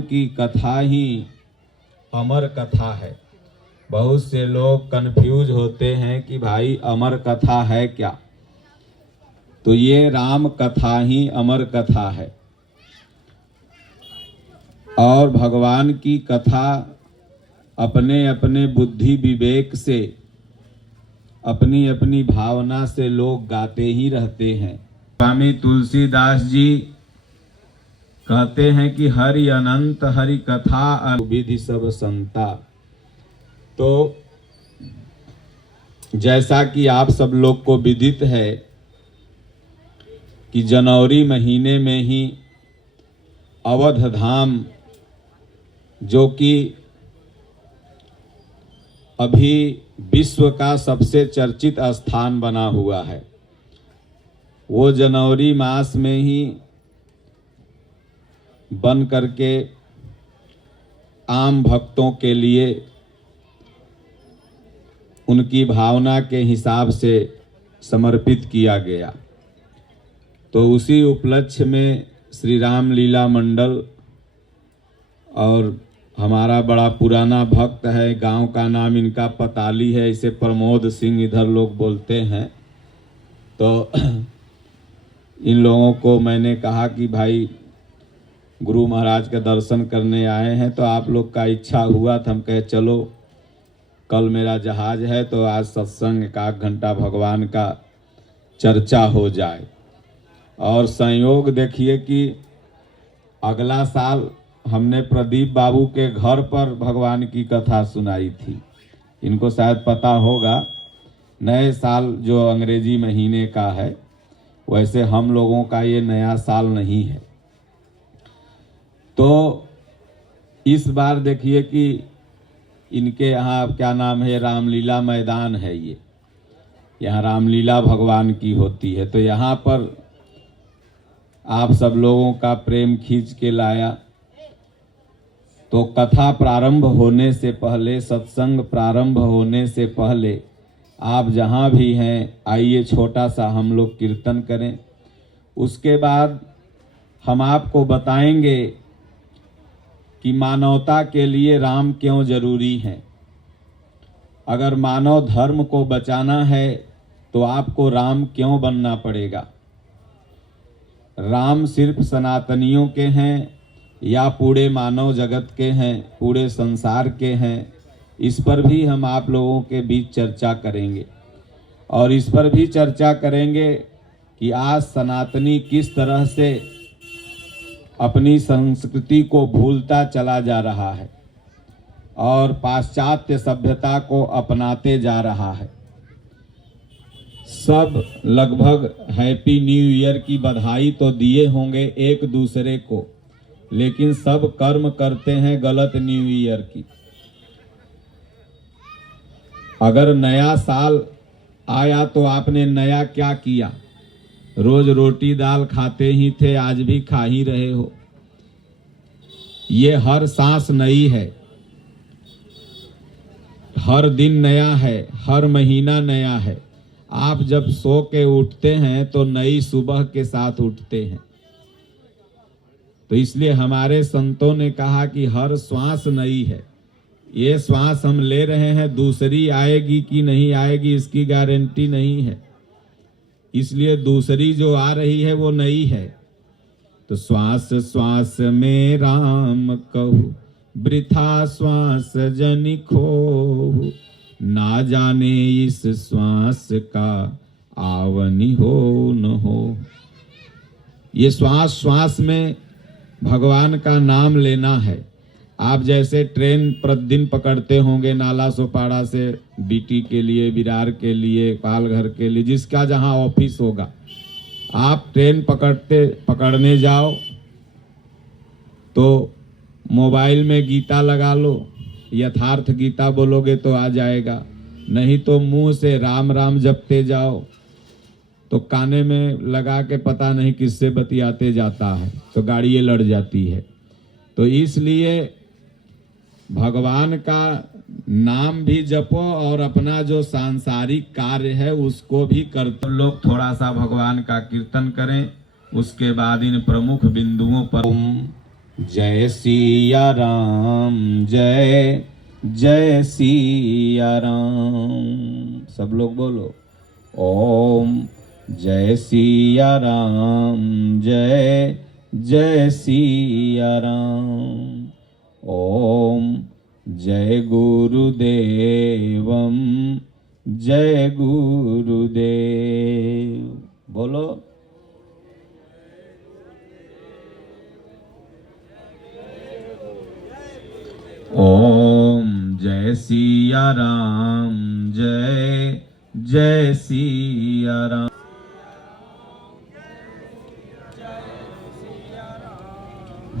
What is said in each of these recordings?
की कथा ही अमर कथा है। बहुत से लोग कंफ्यूज होते हैं कि भाई अमर कथा है क्या। तो ये राम कथा ही अमर कथा है। और भगवान की कथा अपने अपने बुद्धि विवेक से, अपनी अपनी भावना से लोग गाते ही रहते हैं। स्वामी तुलसीदास जी कहते हैं कि हरि अनंत हरि कथा विधि सब संता। तो जैसा कि आप सब लोग को विदित है कि जनवरी महीने में ही अवध धाम, जो कि अभी विश्व का सबसे चर्चित स्थान बना हुआ है, वो जनवरी मास में ही बन करके आम भक्तों के लिए उनकी भावना के हिसाब से समर्पित किया गया। तो उसी उपलक्ष्य में श्री राम लीला मंडल, और हमारा बड़ा पुराना भक्त है, गांव का नाम इनका पताली है, इसे प्रमोद सिंह इधर लोग बोलते हैं। तो इन लोगों को मैंने कहा कि भाई गुरु महाराज के दर्शन करने आए हैं, तो आप लोग का इच्छा हुआ तो हम कहे चलो, कल मेरा जहाज है तो आज सत्संग 1 घंटा भगवान का चर्चा हो जाए। और संयोग देखिए कि अगला साल हमने प्रदीप बाबू के घर पर भगवान की कथा सुनाई थी। इनको शायद पता होगा, नए साल जो अंग्रेजी महीने का है, वैसे हम लोगों का ये नया साल नहीं है। तो इस बार देखिए कि इनके यहाँ क्या नाम है, रामलीला मैदान है, ये यहाँ रामलीला भगवान की होती है। तो यहाँ पर आप सब लोगों का प्रेम खींच के लाया। तो कथा प्रारंभ होने से पहले, सत्संग प्रारंभ होने से पहले आप जहाँ भी हैं, आइए छोटा सा हम लोग कीर्तन करें। उसके बाद हम आपको बताएंगे कि मानवता के लिए राम क्यों जरूरी है। अगर मानव धर्म को बचाना है तो आपको राम क्यों बनना पड़ेगा। राम सिर्फ सनातनियों के हैं या पूरे मानव जगत के हैं, पूरे संसार के हैं, इस पर भी हम आप लोगों के बीच चर्चा करेंगे। और इस पर भी चर्चा करेंगे कि आज सनातनी किस तरह से अपनी संस्कृति को भूलता चला जा रहा है और पाश्चात्य सभ्यता को अपनाते जा रहा है। सब लगभग हैप्पी न्यू ईयर की बधाई तो दिए होंगे एक दूसरे को, लेकिन सब कर्म करते हैं गलत न्यू ईयर की। अगर नया साल आया तो आपने नया क्या किया? रोज रोटी दाल खाते ही थे, आज भी खा ही रहे हो। ये हर सांस नई है, हर दिन नया है, हर महीना नया है। आप जब सो के उठते हैं तो नई सुबह के साथ उठते हैं। तो इसलिए हमारे संतों ने कहा कि हर श्वास नई है। ये श्वास हम ले रहे हैं, दूसरी आएगी कि नहीं आएगी इसकी गारंटी नहीं है, इसलिए दूसरी जो आ रही है वो नई है। तो श्वास श्वास में राम कहू, वृथा श्वास जनि खोहु, ना जाने इस श्वास का आवनि हो न हो। ये श्वास श्वास में भगवान का नाम लेना है। आप जैसे ट्रेन प्रतिदिन पकड़ते होंगे, नाला सोपाड़ा से बीटी के लिए, विरार के लिए, पालघर के लिए, जिसका जहां ऑफिस होगा, आप ट्रेन पकड़ने जाओ तो मोबाइल में गीता लगा लो, यथार्थ गीता बोलोगे तो आ जाएगा, नहीं तो मुंह से राम राम जपते जाओ तो काने में लगा के पता नहीं किससे बतियाते जाता है, तो गाड़ी ये लड़ जाती है। तो इसलिए भगवान का नाम भी जपो और अपना जो सांसारिक कार्य है उसको भी करते। लोग थोड़ा सा भगवान का कीर्तन करें, उसके बाद इन प्रमुख बिंदुओं पर जय सिया राम, जय जय सिया राम। सब लोग बोलो ओम जय सिया राम, जय जय सिया राम। ओम जय गुरुदेवम, जय गुरुदेव। बोलो ओम जय सिया राम, जय जय सिया राम।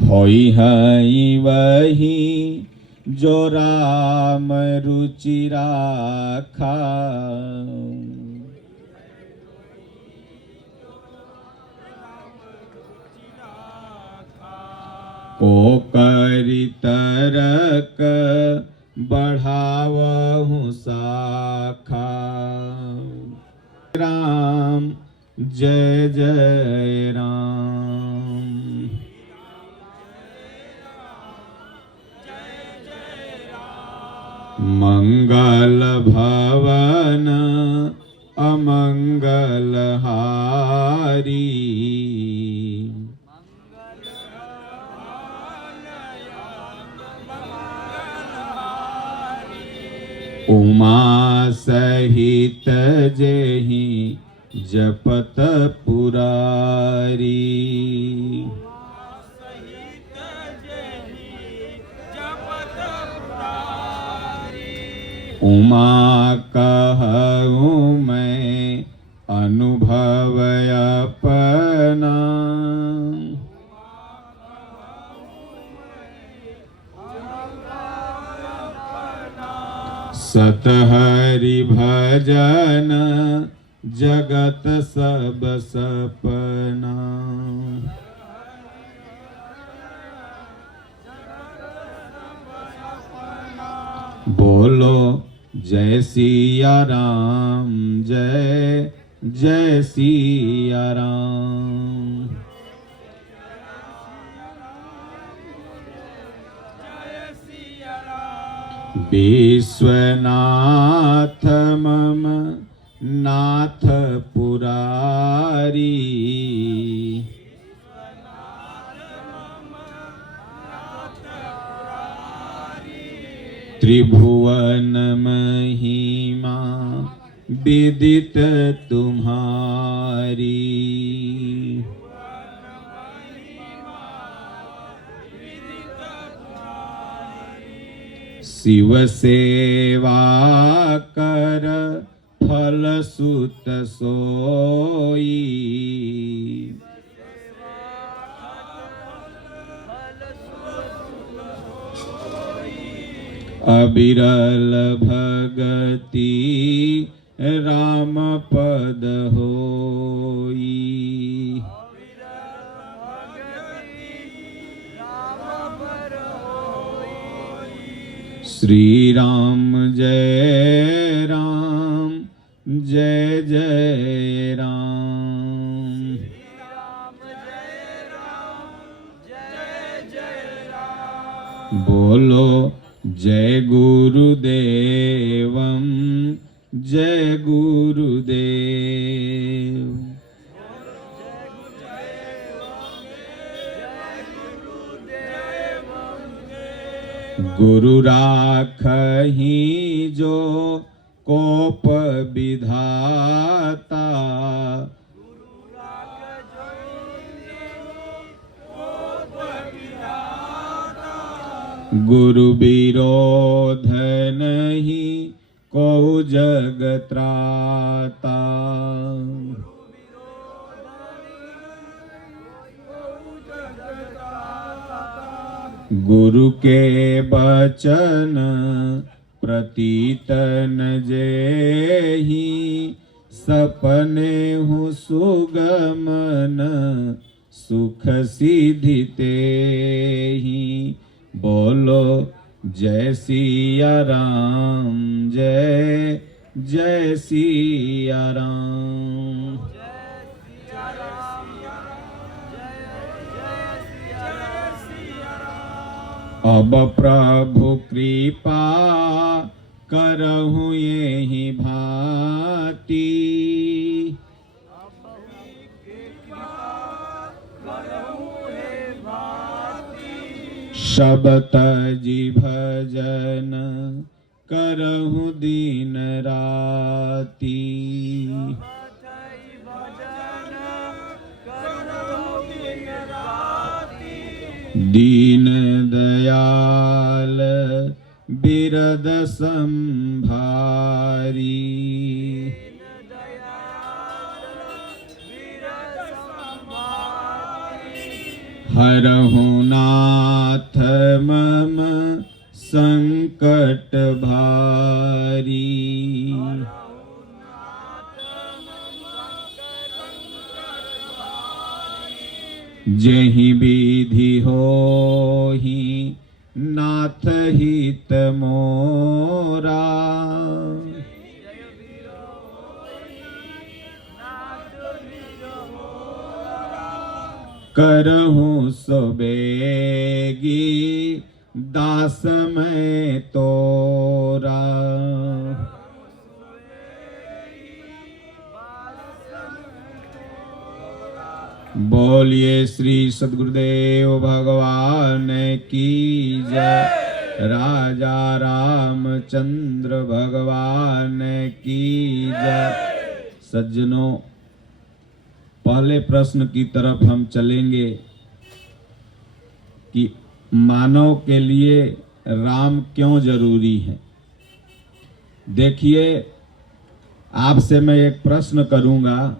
होई हई वही जो राम रुचि राखा, को करि तरक बढ़ावहु साखा। राम जय जय राम। मंगल भवन अमंगल हारी, उमा सहित जेहि जपत पुरारी। उमा कहूँ मैं अनुभव अपना, सतहरि भजन जगत सब सपना। बोलो जय सिया राम, जय जय सिया राम। विश्वनाथ मम नाथ पुरारी, त्रिभुवन महिमा विदित तुम्हारी। शिव सेवा कर फल सुत सोई, अबिरल भगति राम पद होई। श्री राम जय राम, जय जय राम। बोलो जय गुरुदेवम, जय गुरुदेव। गुरु राखहि जो कोप विधाता, गुरु विरोध नहीं को जग त्राता। गुरु के बचन प्रतीतन जेहि, सपने हूँ सुगमन सुख सिद्धि तेहि। बोलो जय सिया राम, जय जय सिया राम। अब प्रभु कृपा करहु यही भांति, सब तजी भजन करहु दिन राती। दीन दयाल बिरद संभारी, हरहु नाथ मम संकट भारी। जहि विधि होहि नाथ हित मोरा, करहु सो बेगी दास मैं तोरा। बोलिए श्री सद्गुरुदेव भगवान की जय, राजा रामचंद्र भगवान की जय। सज्जनों, पहले प्रश्न की तरफ हम चलेंगे कि मानव के लिए राम क्यों जरूरी है। देखिए, आपसे मैं एक प्रश्न करूंगा,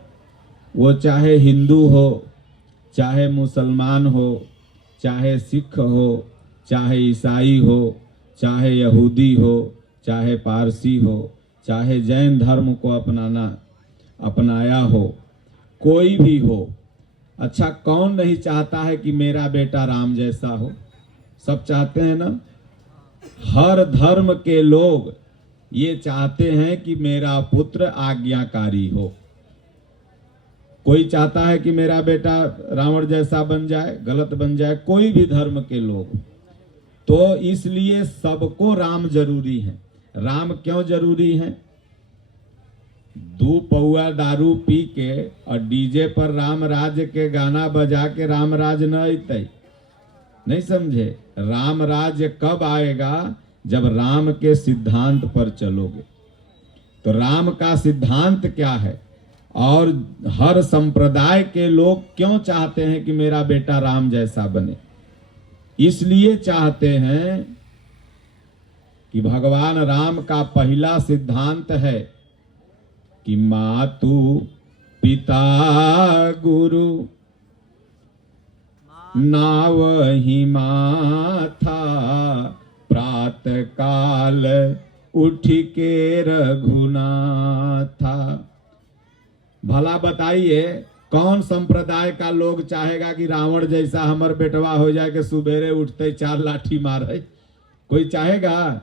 वो चाहे हिंदू हो, चाहे मुसलमान हो, चाहे सिख हो, चाहे ईसाई हो, चाहे यहूदी हो, चाहे पारसी हो, चाहे जैन धर्म को अपनाया हो, कोई भी हो। अच्छा, कौन नहीं चाहता है कि मेरा बेटा राम जैसा हो? सब चाहते हैं ना। हर धर्म के लोग ये चाहते हैं कि मेरा पुत्र आज्ञाकारी हो। कोई चाहता है कि मेरा बेटा रावण जैसा बन जाए, गलत बन जाए, कोई भी धर्म के लोग। तो इसलिए सबको राम जरूरी है। राम क्यों जरूरी है? 2 पौआ दारू पी के और डीजे पर राम राज के गाना बजा के राम राज न अतै। नहीं समझे? राम राज कब आएगा? जब राम के सिद्धांत पर चलोगे। तो राम का सिद्धांत क्या है? और हर संप्रदाय के लोग क्यों चाहते हैं कि मेरा बेटा राम जैसा बने? इसलिए चाहते हैं कि भगवान राम का पहला सिद्धांत है कि मातु पिता गुरु नावहि माथा, प्रात काल उठ के रघुनाथा। भला बताइए, कौन संप्रदाय का लोग चाहेगा कि रावण जैसा हमर बेटवा हो जाए कि सुबेरे उठते 4 लाठी मारे? कोई चाहेगा?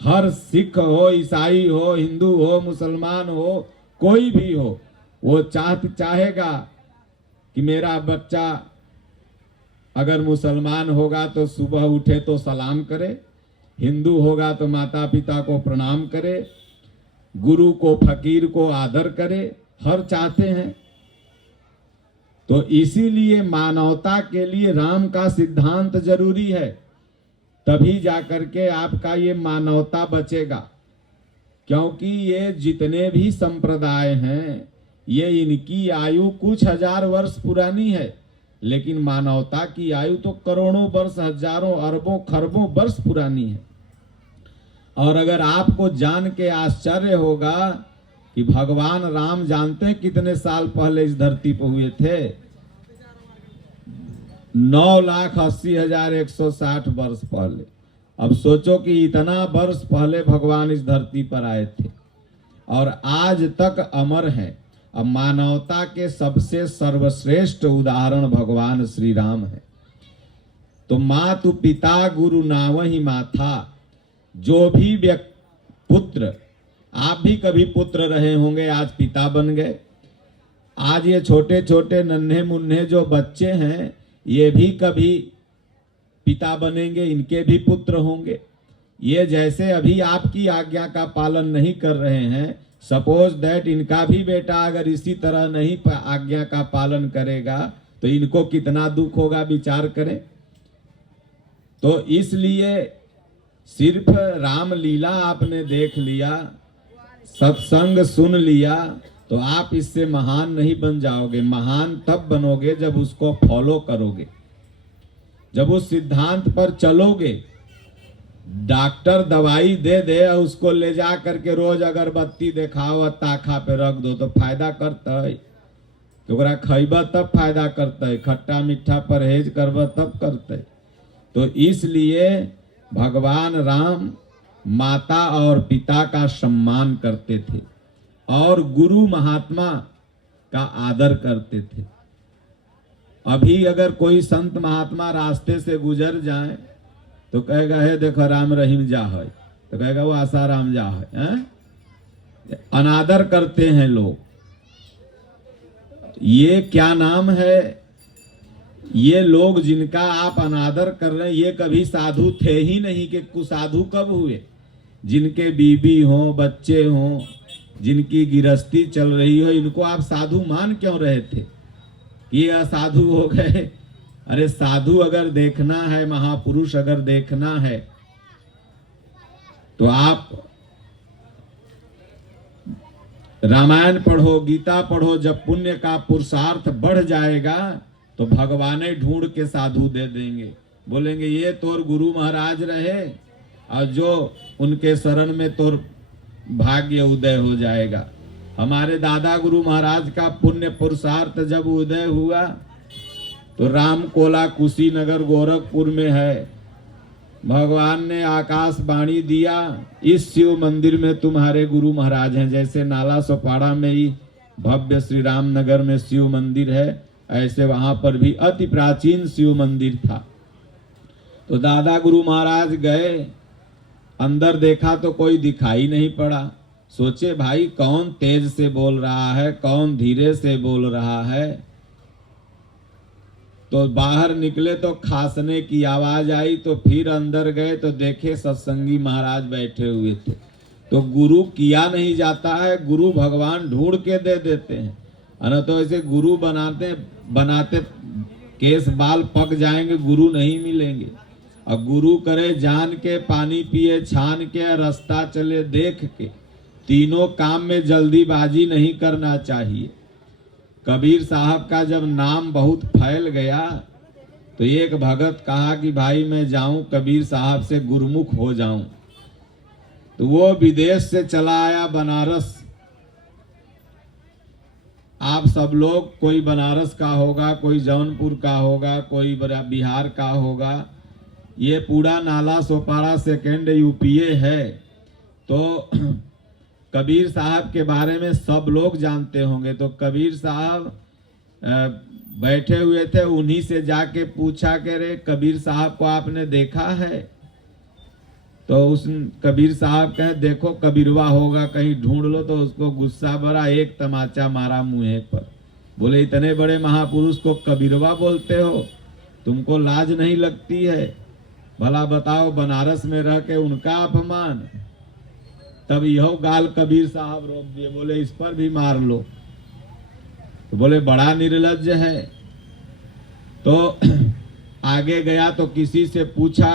हर सिख हो, ईसाई हो, हिंदू हो, मुसलमान हो, कोई भी हो, वो चाहेगा कि मेरा बच्चा अगर मुसलमान होगा तो सुबह उठे तो सलाम करे, हिंदू होगा तो माता पिता को प्रणाम करे, गुरु को फकीर को आदर करे। हर चाहते हैं। तो इसीलिए मानवता के लिए राम का सिद्धांत जरूरी है। तभी जाकर के आपका ये मानवता बचेगा। क्योंकि ये जितने भी संप्रदाय हैं, ये इनकी आयु कुछ हजार वर्ष पुरानी है, लेकिन मानवता की आयु तो करोड़ों वर्ष, हजारों, अरबों, खरबों वर्ष पुरानी है। और अगर आपको जान के आश्चर्य होगा कि भगवान राम जानते हैं कितने साल पहले इस धरती पर हुए थे? 9,80,160 वर्ष पहले। अब सोचो कि इतना वर्ष पहले भगवान इस धरती पर आए थे और आज तक अमर हैं। अब मानवता के सबसे सर्वश्रेष्ठ उदाहरण भगवान श्री राम है। तो मातु पिता गुरु नावहि माथा। जो भी पुत्र, आप भी कभी पुत्र रहे होंगे, आज पिता बन गए। आज ये छोटे छोटे नन्हे मुन्ने जो बच्चे हैं, ये भी कभी पिता बनेंगे, इनके भी पुत्र होंगे। ये जैसे अभी आपकी आज्ञा का पालन नहीं कर रहे हैं, सपोज दैट इनका भी बेटा अगर इसी तरह नहीं आज्ञा का पालन करेगा तो इनको कितना दुख होगा, विचार करें। तो इसलिए सिर्फ रामलीला आपने देख लिया, सत्संग सुन लिया तो आप इससे महान नहीं बन जाओगे। महान तब बनोगे जब उसको फॉलो करोगे, जब उस सिद्धांत पर चलोगे। डॉक्टर दवाई दे दे और उसको ले जा करके रोज अगरबत्ती दिखाओ, ताखा पे रख दो तो फायदा करता है? तो खैबा तब फायदा करता है, खट्टा मीठा परहेज करबा तब करता है। तो इसलिए भगवान राम माता और पिता का सम्मान करते थे और गुरु महात्मा का आदर करते थे। अभी अगर कोई संत महात्मा रास्ते से गुजर जाए तो कहेगा हे देखो राम रहीम जा है, तो कहेगा वो आसाराम जा है। अनादर करते हैं लोग। ये क्या नाम है? ये लोग जिनका आप अनादर कर रहे हैं ये कभी साधु थे ही नहीं। कि कुसाधु कब हुए? जिनके बीबी हो, बच्चे हो, जिनकी गिरस्ती चल रही हो, इनको आप साधु मान क्यों रहे थे? ये असाधु हो गए। अरे साधु अगर देखना है, महापुरुष अगर देखना है तो आप रामायण पढ़ो, गीता पढ़ो। जब पुण्य का पुरुषार्थ बढ़ जाएगा तो भगवाने ढूंढ के साधु दे देंगे। बोलेंगे ये तोर गुरु महाराज रहे और जो उनके शरण में तोर भाग्य उदय हो जाएगा। हमारे दादा गुरु महाराज का पुण्य पुरुषार्थ जब उदय हुआ तो रामकोला कुशीनगर गोरखपुर में है। भगवान ने आकाशवाणी दिया, इस शिव मंदिर में तुम्हारे गुरु महाराज हैं। जैसे नाला सोपाड़ा में ही भव्य श्री राम नगर में शिव मंदिर है, ऐसे वहां पर भी अति प्राचीन शिव मंदिर था। तो दादा गुरु महाराज गए, अंदर देखा तो कोई दिखाई नहीं पड़ा। सोचे भाई कौन तेज से बोल रहा है, कौन धीरे से बोल रहा है। तो बाहर निकले तो खांसने की आवाज आई। तो फिर अंदर गए तो देखे सत्संगी महाराज बैठे हुए थे। तो गुरु किया नहीं जाता है, गुरु भगवान ढूंढ के दे देते हैं। न तो ऐसे गुरु बनाते केस बाल पक जाएंगे, गुरु नहीं मिलेंगे। और गुरु करे जान के, पानी पिए छान के, रास्ता चले देख के। तीनों काम में जल्दीबाजी नहीं करना चाहिए। कबीर साहब का जब नाम बहुत फैल गया तो एक भगत कहा कि भाई मैं जाऊं कबीर साहब से गुरुमुख हो जाऊं। तो वो विदेश से चला आया बनारस। आप सब लोग, कोई बनारस का होगा, कोई जौनपुर का होगा, कोई बिहार का होगा। ये पूरा नाला सोपाड़ा सेकेंड यूपीए है। तो कबीर साहब के बारे में सब लोग जानते होंगे। तो कबीर साहब बैठे हुए थे, उन्हीं से जाके पूछा कि रे कबीर साहब को आपने देखा है? तो उस कबीर साहब कहे देखो कबीरवा होगा, कहीं ढूंढ लो। तो उसको गुस्सा भरा, एक तमाचा मारा मुंह पर। बोले इतने बड़े महापुरुष को कबीरवा बोलते हो, तुमको लाज नहीं लगती है? भला बताओ, बनारस में रह के उनका अपमान। तब यह गाल कबीर साहब रोक दिए, बोले इस पर भी मार लो। तो बोले बड़ा निर्लज्ज है। तो आगे गया तो किसी से पूछा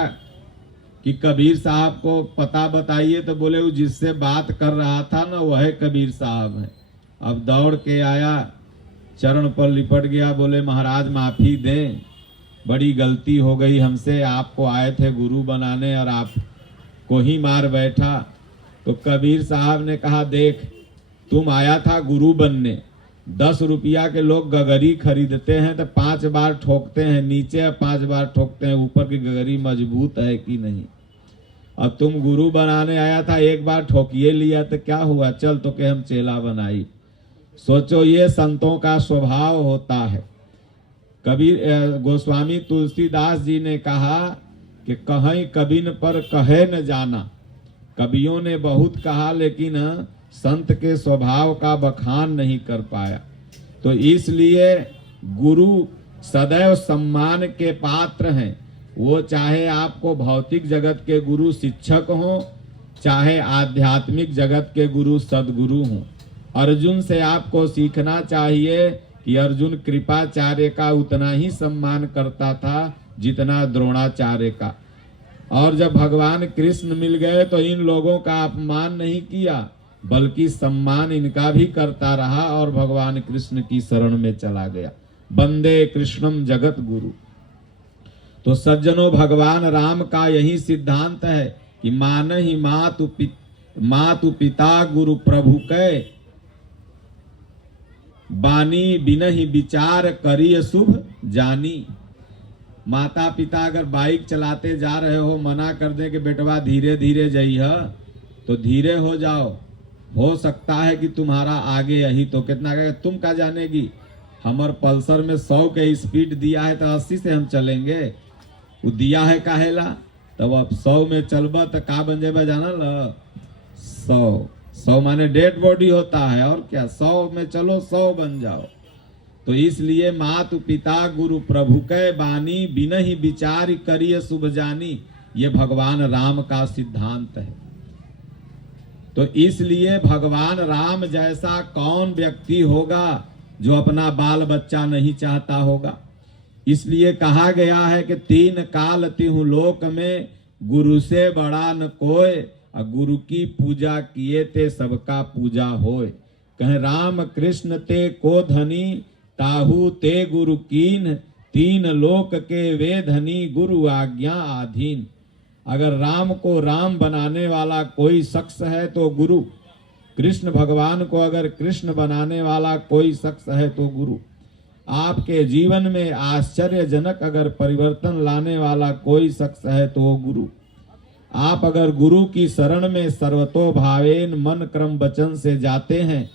कि कबीर साहब को पता बताइए। तो बोले वो जिससे बात कर रहा था ना वह कबीर साहब है। अब दौड़ के आया, चरण पर लिपट गया, बोले महाराज माफी दें, बड़ी गलती हो गई हमसे। आपको आए थे गुरु बनाने और आप को ही मार बैठा। तो कबीर साहब ने कहा देख, तुम आया था गुरु बनने, 10 रुपया के लोग गगरी खरीदते हैं तो 5 बार ठोकते हैं नीचे, 5 बार ठोकते हैं ऊपर की गगरी मजबूत है कि नहीं। अब तुम गुरु बनाने आया था, एक बार ठोकिए लिया तो क्या हुआ, चल तो के हम चेला बनाई। सोचो ये संतों का स्वभाव होता है। कबीर गोस्वामी तुलसीदास जी ने कहा कि कहीं कबिन पर कहे न जाना। कवियों ने बहुत कहा लेकिन संत के स्वभाव का बखान नहीं कर पाया। तो इसलिए गुरु सदैव सम्मान के पात्र हैं। वो चाहे आपको भौतिक जगत के गुरु शिक्षक हों, चाहे आध्यात्मिक जगत के गुरु सदगुरु हों। अर्जुन से आपको सीखना चाहिए कि अर्जुन कृपाचार्य का उतना ही सम्मान करता था जितना द्रोणाचार्य का। और जब भगवान कृष्ण मिल गए तो इन लोगों का अपमान नहीं किया, बल्कि सम्मान इनका भी करता रहा और भगवान कृष्ण की शरण में चला गया। वंदे कृष्णम जगत गुरु। तो सज्जनों, भगवान राम का यही सिद्धांत है कि मानहि मातु पिता गुरु प्रभु कै, बानी बिनहि विचार करिय शुभ जानी। माता पिता अगर बाइक चलाते जा रहे हो, मना कर दे कि बेटवा धीरे धीरे जाइए, तो धीरे हो जाओ। हो सकता है कि तुम्हारा आगे यही तो कितना कहेगा, तुम क्या जानेगी, हमार पल्सर में 100 के स्पीड दिया है तो 80 से हम चलेंगे। वो दिया है काहेला, तब अब 100 में चलबा तो का बन जाए जाना ल 100 माने डेड बॉडी होता है, और क्या 100 में चलो 100 बन जाओ। तो इसलिए मातु पिता गुरु प्रभु कै, बानी बिनहि विचार करिय शुभ जानी, ये भगवान राम का सिद्धांत है। तो इसलिए भगवान राम जैसा कौन व्यक्ति होगा जो अपना बाल बच्चा नहीं चाहता होगा। इसलिए कहा गया है कि 3 काल तिहु लोक में, गुरु से बड़ा न कोय, और गुरु की पूजा किए ते सबका पूजा होय। कहे राम कृष्ण ते को धनी, ताहू ते गुरु कीन, 3 लोक के वे धनी, गुरु आज्ञा आधीन। अगर राम को राम बनाने वाला कोई शख्स है तो गुरु, कृष्ण भगवान को अगर कृष्ण बनाने वाला कोई शख्स है तो गुरु, आपके जीवन में आश्चर्यजनक अगर परिवर्तन लाने वाला कोई शख्स है तो गुरु। आप अगर गुरु की शरण में सर्वतोभावेन मन क्रम वचन से जाते हैं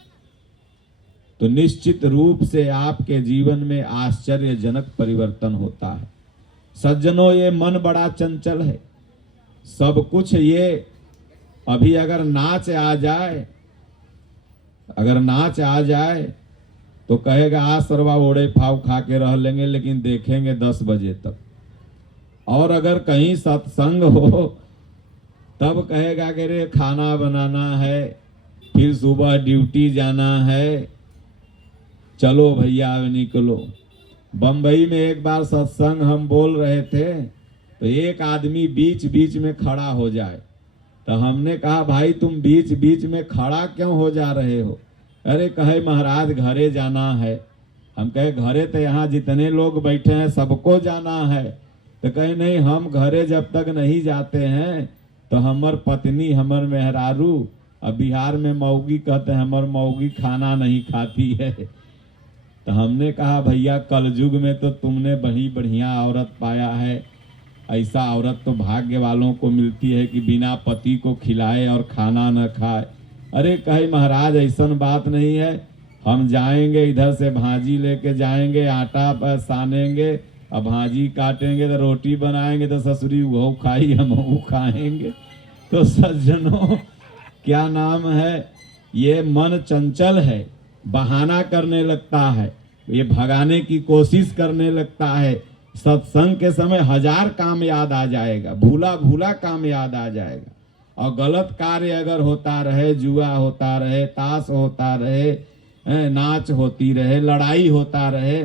तो निश्चित रूप से आपके जीवन में आश्चर्यजनक परिवर्तन होता है। सज्जनों, ये मन बड़ा चंचल है। सब कुछ ये अभी अगर नाच आ जाए तो कहेगा आज सरवा ओढ़े फाव खा के रह लेंगे, लेकिन देखेंगे 10 बजे तक। और अगर कहीं सत्संग हो तब कहेगा कि रे खाना बनाना है, फिर सुबह ड्यूटी जाना है, चलो भैया निकलो। बंबई में एक बार सत्संग हम बोल रहे थे तो एक आदमी बीच बीच में खड़ा हो जाए, तो हमने कहा भाई तुम बीच बीच में खड़ा क्यों हो जा रहे हो। अरे कहे महाराज घरे जाना है। हम कहे घरे तो यहाँ जितने लोग बैठे हैं सबको जाना है। तो कहे नहीं, हम घरे जब तक नहीं जाते हैं तो हमर पत्नी हमर मेहरारू, अब बिहार में मौगी कहते हैं, हमर मौगी खाना नहीं खाती है। तो हमने कहा भैया कलयुग में तो तुमने बड़ी बढ़िया औरत पाया है, ऐसा औरत तो भाग्य वालों को मिलती है कि बिना पति को खिलाए और खाना न खाए। अरे कहे महाराज ऐसा बात नहीं है, हम जाएंगे इधर से भाजी लेके जाएंगे, आटा पर सानेंगे और भाजी काटेंगे तो रोटी बनाएंगे तो ससुरी वो खाई हम वो खाएंगे। तो सज्जनों, क्या नाम है, ये मन चंचल है, बहाना करने लगता है, ये भगाने की कोशिश करने लगता है। सत्संग के समय 1000 काम याद आ जाएगा, भूला भूला काम याद आ जाएगा। और गलत कार्य अगर होता रहे, जुआ होता रहे, ताश होता रहे, नाच होती रहे, लड़ाई होता रहे।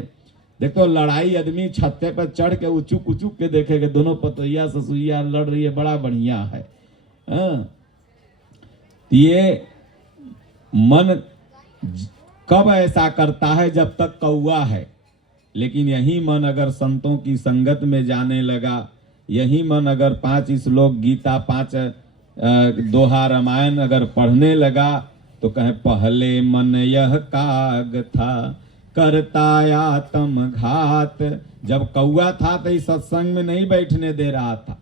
देखो लड़ाई आदमी छत्ते पर चढ़ के उचुक उचुक के देखेगा, दोनों पतोइया ससुइया लड़ रही है, बड़ा बढ़िया है। ये मन कब ऐसा करता है, जब तक कौआ है। लेकिन यही मन अगर संतों की संगत में जाने लगा, यही मन अगर 5 श्लोक गीता, 5 दोहा रामायण अगर पढ़ने लगा तो कहे पहले मन यह काग था करता आत्म घात। जब कौआ था तो इस सत्संग में नहीं बैठने दे रहा था।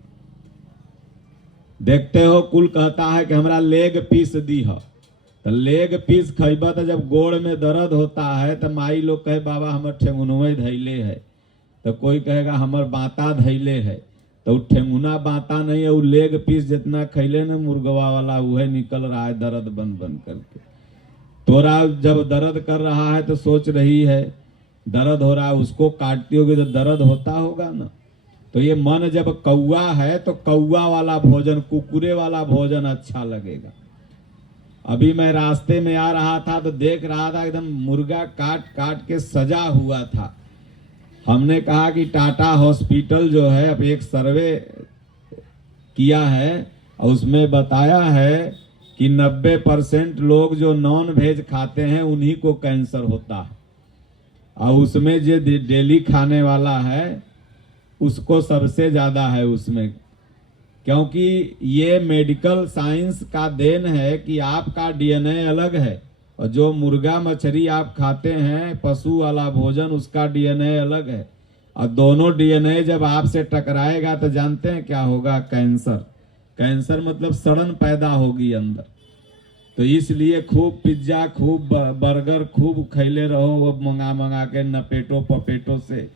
देखते हो कुल कहता है कि हमारा लेग पीस दी हो, तो लेग पीस खैबा तो जब गोड़ में दर्द होता है तो माई लोग कहे बाबा हमर ठेंगुनवे धैले है, तो कोई कहेगा हमर बाता धैले है। तो ठेंगुना बाता नहीं है, वो लेग पीस जितना खैले ना मुर्गवा वाला वह निकल रहा है दर्द बन बन करके। तोरा जब दर्द कर रहा है तो सोच रही है दर्द हो रहा है, उसको काटती होगी तो दर्द होता होगा ना। तो ये मन जब कौआ है तो कौआ वाला भोजन, कुकुरे वाला भोजन अच्छा लगेगा। अभी मैं रास्ते में आ रहा था तो देख रहा था एकदम मुर्गा काट काट के सजा हुआ था। हमने कहा कि टाटा हॉस्पिटल जो है अब एक सर्वे किया है और उसमें बताया है कि 90% लोग जो नॉन वेज खाते हैं उन्हीं को कैंसर होता है, और उसमें जो डेली खाने वाला है उसको सबसे ज्यादा है उसमें। क्योंकि ये मेडिकल साइंस का देन है कि आपका डीएनए अलग है, और जो मुर्गा मछली आप खाते हैं पशु वाला भोजन, उसका डीएनए अलग है, और दोनों डीएनए जब आपसे टकराएगा तो जानते हैं क्या होगा? कैंसर। कैंसर मतलब सड़न पैदा होगी अंदर। तो इसलिए खूब पिज्जा, खूब बर्गर खूब खैले रहो, वो मंगा मंगा के नपेटो पपेटो से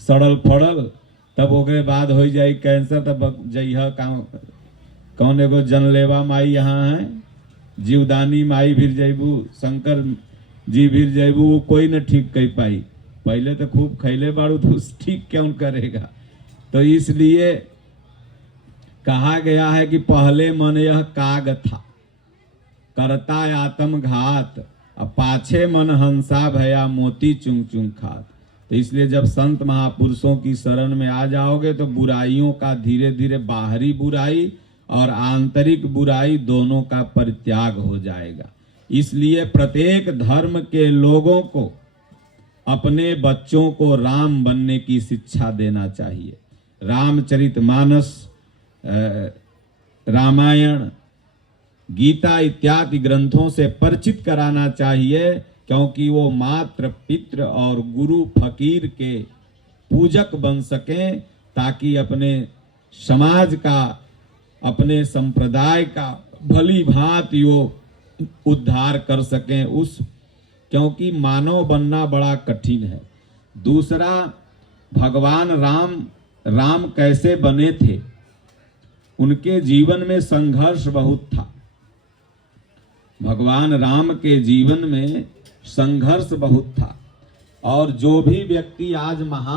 सड़ल फड़ल, तब ओकरे बाद हो जाए कैंसर। तब जइह कौन एगो जनलेवा माई यहाँ है, जीवदानी माई भी जैबू, शंकर जी भी जैबू, वो कोई न ठीक कर पाई। पहले तो खूब खैले बाड़ू तो ठीक क्यों करेगा? तो इसलिए कहा गया है कि पहले मन यह काग था, करता आत्मघात, पाछे मन हंसा भया मोती चुंग चुंग खात। तो इसलिए जब संत महापुरुषों की शरण में आ जाओगे तो बुराइयों का धीरे धीरे बाहरी बुराई और आंतरिक बुराई दोनों का परित्याग हो जाएगा। इसलिए प्रत्येक धर्म के लोगों को अपने बच्चों को राम बनने की शिक्षा देना चाहिए। रामचरितमानस, रामायण, गीता इत्यादि ग्रंथों से परिचित कराना चाहिए, क्योंकि वो मात्र पितृ और गुरु फकीर के पूजक बन सकें, ताकि अपने समाज का, अपने संप्रदाय का भली भांति वो उद्धार कर सकें। उस क्योंकि मानव बनना बड़ा कठिन है। दूसरा, भगवान राम कैसे बने थे? उनके जीवन में संघर्ष बहुत था। भगवान राम के जीवन में संघर्ष बहुत था, और जो भी व्यक्ति आज महान